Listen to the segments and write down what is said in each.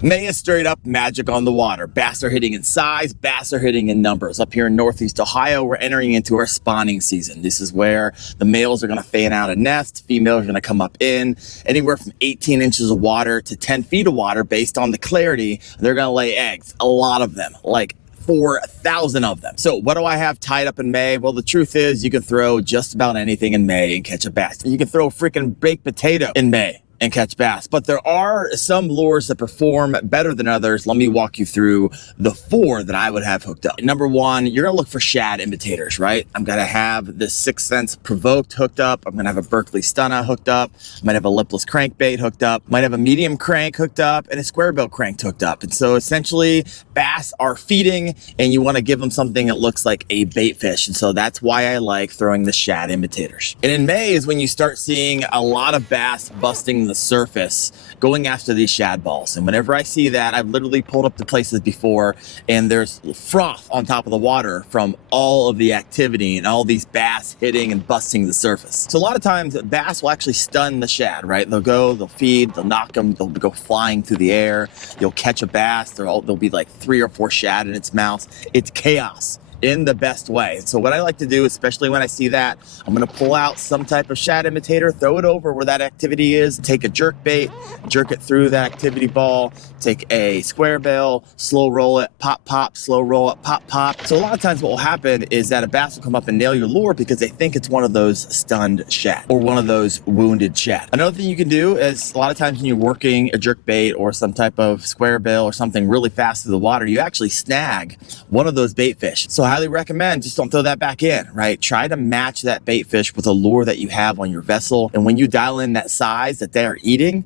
May is straight up magic on the water. Bass are hitting in size, bass are hitting in numbers. Up here in Northeast Ohio, we're entering into our spawning season. This is where the males are going to fan out a nest, females are going to come up in anywhere from 18 inches of water to 10 feet of water based on the clarity. They're going to lay eggs, a lot of them, like 4,000 of them. So what do I have tied up in May? Well, the truth is you can throw just about anything in May and catch a bass. You can throw a freaking baked potato in May and catch bass. But there are some lures that perform better than others. Let me walk you through the 4 that I would have hooked up. Number 1, you're gonna look for shad imitators, right? I'm gonna have this 6th Sense Provoked hooked up. I'm gonna have a Berkeley Stunna hooked up. Might have a lipless crankbait hooked up. Might have a medium crank hooked up and a square bill crank hooked up. And so essentially bass are feeding and you wanna give them something that looks like a bait fish. And so that's why I like throwing the shad imitators. And in May is when you start seeing a lot of bass busting the surface going after these shad balls. And whenever I see that, I've literally pulled up to places before and there's froth on top of the water from all of the activity and all these bass hitting and busting the surface. So a lot of times bass will actually stun the shad, right? They'll go, they'll feed, they'll knock them, they'll go flying through the air. You'll catch a bass, there'll be like 3 or 4 shad in its mouth. It's chaos in the best way. So what I like to do, especially when I see that, I'm gonna pull out some type of shad imitator, throw it over where that activity is, take a jerk bait, jerk it through that activity ball, take a square bill, slow roll it, pop, pop, slow roll it, pop, pop. So a lot of times what will happen is that a bass will come up and nail your lure because they think it's one of those stunned shad or one of those wounded shad. Another thing you can do is a lot of times when you're working a jerk bait or some type of square bill or something really fast through the water, you actually snag one of those bait fish. So highly recommend just don't throw that back in, right? Try to match that bait fish with a lure that you have on your vessel. And when you dial in that size that they're eating,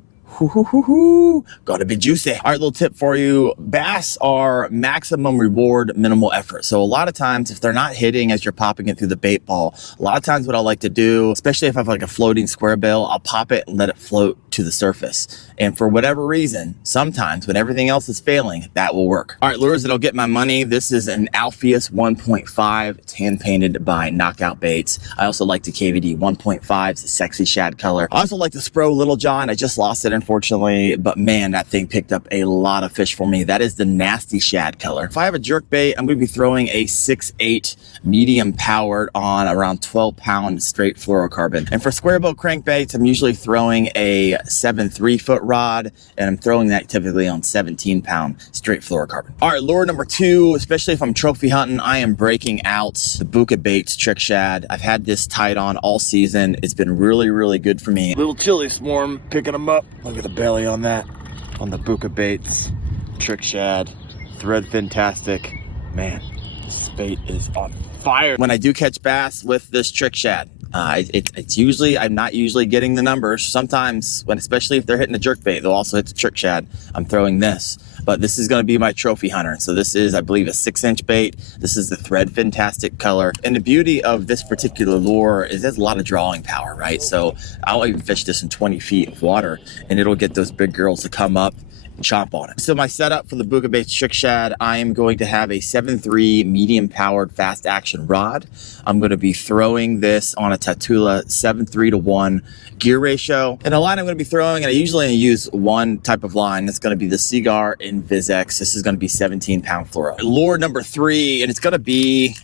gotta be juicy. All right, little tip for you. Bass are maximum reward, minimal effort. So a lot of times if they're not hitting as you're popping it through the bait ball, a lot of times what I like to do, especially if I have like a floating square bill, I'll pop it and let it float to the surface. And for whatever reason, sometimes when everything else is failing, that will work. All right, lures that'll get my money. This is an Alpheus 1.5. It's hand painted by Knockout Baits. I also like the KVD 1.5. It's a sexy shad color. I also like the Spro Little John. I just lost it unfortunately, but man, that thing picked up a lot of fish for me. That is the nasty shad color. If I have a jerk bait, I'm gonna be throwing a 6.8 medium powered on around 12-pound straight fluorocarbon. And for square bill crankbaits, I'm usually throwing a 7.3 foot rod, and I'm throwing that typically on 17-pound straight fluorocarbon. All right, lure number 2, especially if I'm trophy hunting, I am breaking out the Buka Baits Trick Shad. I've had this tied on all season. It's been really, really good for me. Little chili swarm, picking them up. Look at the belly on that, on the Buka Baits Trick Shad. Thread fantastic. Man, this bait is on fire. When I do catch bass with this Trick Shad, it's usually, I'm not usually getting the numbers. Sometimes, especially if they're hitting a jerk bait, they'll also hit the Trick Shad. I'm throwing this, but this is gonna be my trophy hunter. So this is, I believe, a 6-inch bait. This is the thread fantastic color. And the beauty of this particular lure is it has a lot of drawing power, right? So I'll even fish this in 20 feet of water and it'll get those big girls to come up and chomp on it. So my setup for the Buka Baits Trick Shad, I am going to have a 7.3 medium powered fast action rod. I'm going to be throwing this on a Tatula 7:3-to-1 gear ratio. And the line I'm going to be throwing, and I usually use one type of line, it's going to be the Seagar Invisex. This is going to be 17-pound fluoro. Lure number 3, and it's going to be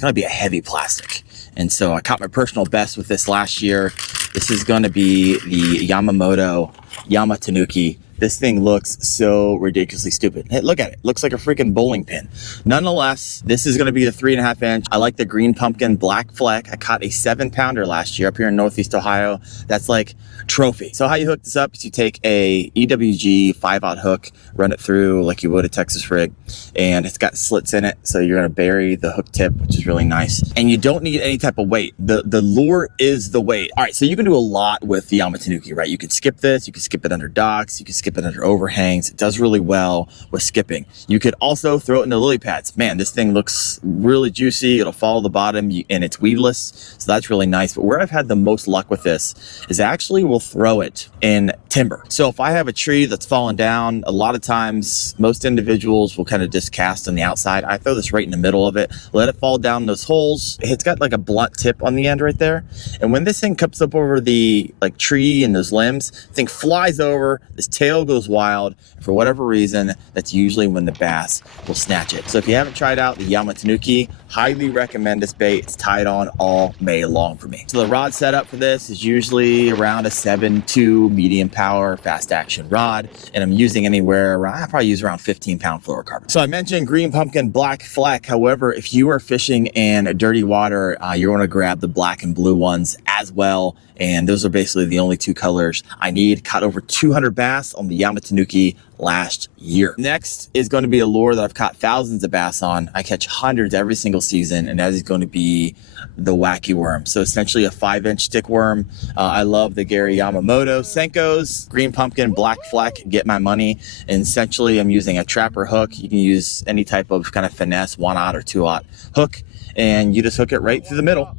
a heavy plastic. And so I caught my personal best with this last year. This is going to be the Yamamoto Yamatanuki. This thing looks so ridiculously stupid. Hey, look at it. Looks like a freaking bowling pin. Nonetheless, this is going to be the 3.5 inch. I like the green pumpkin black fleck. I caught a 7-pounder last year up here in Northeast Ohio. That's like trophy. So how you hook this up is you take a EWG 5/0 hook, run it through like you would a Texas rig, and it's got slits in it. So you're going to bury the hook tip, which is really nice. And you don't need any type of weight. The lure is the weight. All right, so you can do a lot with the Yamatanuki, right? You can skip this. You can skip it under docks. You can skip it under overhangs. It does really well with skipping. You could also throw it into lily pads. Man, this thing looks really juicy. It'll follow the bottom and it's weedless. So that's really nice. But where I've had the most luck with this is actually we'll throw it in timber. So if I have a tree that's fallen down, a lot of times most individuals will kind of just cast on the outside. I throw this right in the middle of it, let it fall down those holes. It's got like a blunt tip on the end right there. And when this thing comes up over the like tree and those limbs, the thing flies over, this tail tail goes wild. For whatever reason, that's usually when the bass will snatch it. So if you haven't tried out the Yamatanuki, highly recommend this bait. It's tied on all May long for me. So the rod setup for this is usually around a 7.2 medium power fast action rod, and I'm using anywhere around, I probably use around 15-pound fluorocarbon. So I mentioned green pumpkin, black fleck. However, if you are fishing in dirty water, you're going to grab the black and blue ones as well. And those are basically the only two colors I need. Caught over 200 bass on the Yamatanuki last year. Next is going to be a lure that I've caught thousands of bass on. I catch hundreds every single season, and that is going to be the wacky worm. So essentially a 5-inch stick worm. I love the Gary Yamamoto Senko's green pumpkin, black fleck, get my money. And essentially I'm using a trapper hook. You can use any type of kind of finesse 1/0 or 2/0 hook, and you just hook it right through the middle.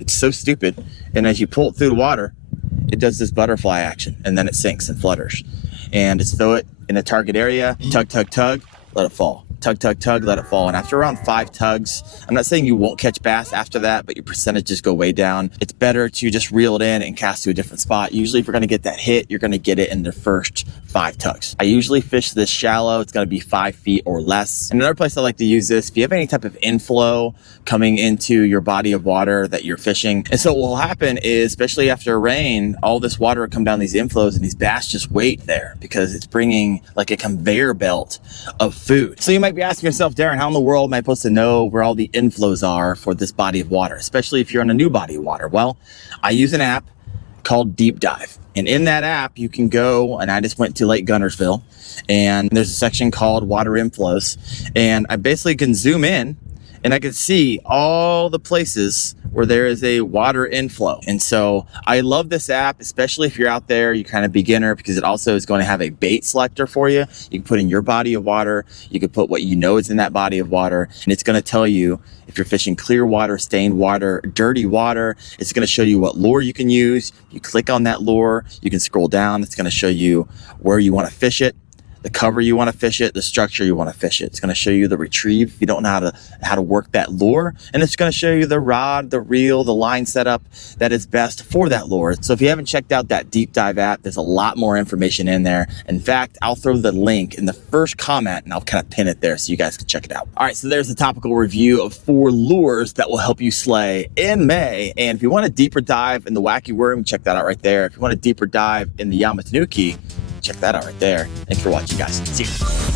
It's so stupid. And as you pull it through the water, it does this butterfly action, and then it sinks and flutters. And just throw it in a target area, tug, tug, tug, let it fall. Tug, tug, tug, let it fall. And after around 5 tugs, I'm not saying you won't catch bass after that, but your percentages go way down. It's better to just reel it in and cast to a different spot. Usually if you're going to get that hit, you're going to get it in the first 5 tugs. I usually fish this shallow. It's going to be 5 feet or less. And another place I like to use this, if you have any type of inflow coming into your body of water that you're fishing. And so what will happen is, especially after rain, all this water will come down these inflows, and these bass just wait there because it's bringing like a conveyor belt of food. So you might be asking yourself, Daren, how in the world am I supposed to know where all the inflows are for this body of water, especially if you're on a new body of water? Well, I use an app called Deep Dive. And in that app, you can go, and I just went to Lake Guntersville, and there's a section called Water Inflows. And I basically can zoom in, and I can see all the places where there is a water inflow. And so I love this app, especially if you're out there, you're kind of beginner, because it also is going to have a bait selector for you. You can put in your body of water. You can put what you know is in that body of water, and it's going to tell you if you're fishing clear water, stained water, dirty water. It's going to show you what lure you can use. You click on that lure, you can scroll down. It's going to show you where you want to fish it, the cover you want to fish it, the structure you want to fish it. It's going to show you the retrieve if you don't know how to work that lure, and it's going to show you the rod, the reel, the line setup that is best for that lure. So if you haven't checked out that Deep Dive app, there's a lot more information in there. In fact, I'll throw the link in the first comment, and I'll kind of pin it there so you guys can check it out. All right, so there's a topical review of 4 lures that will help you slay in May. And if you want a deeper dive in the wacky worm, check that out right there. If you want a deeper dive in the Yamatanuki, check that out right there. Thanks for watching, guys. See you.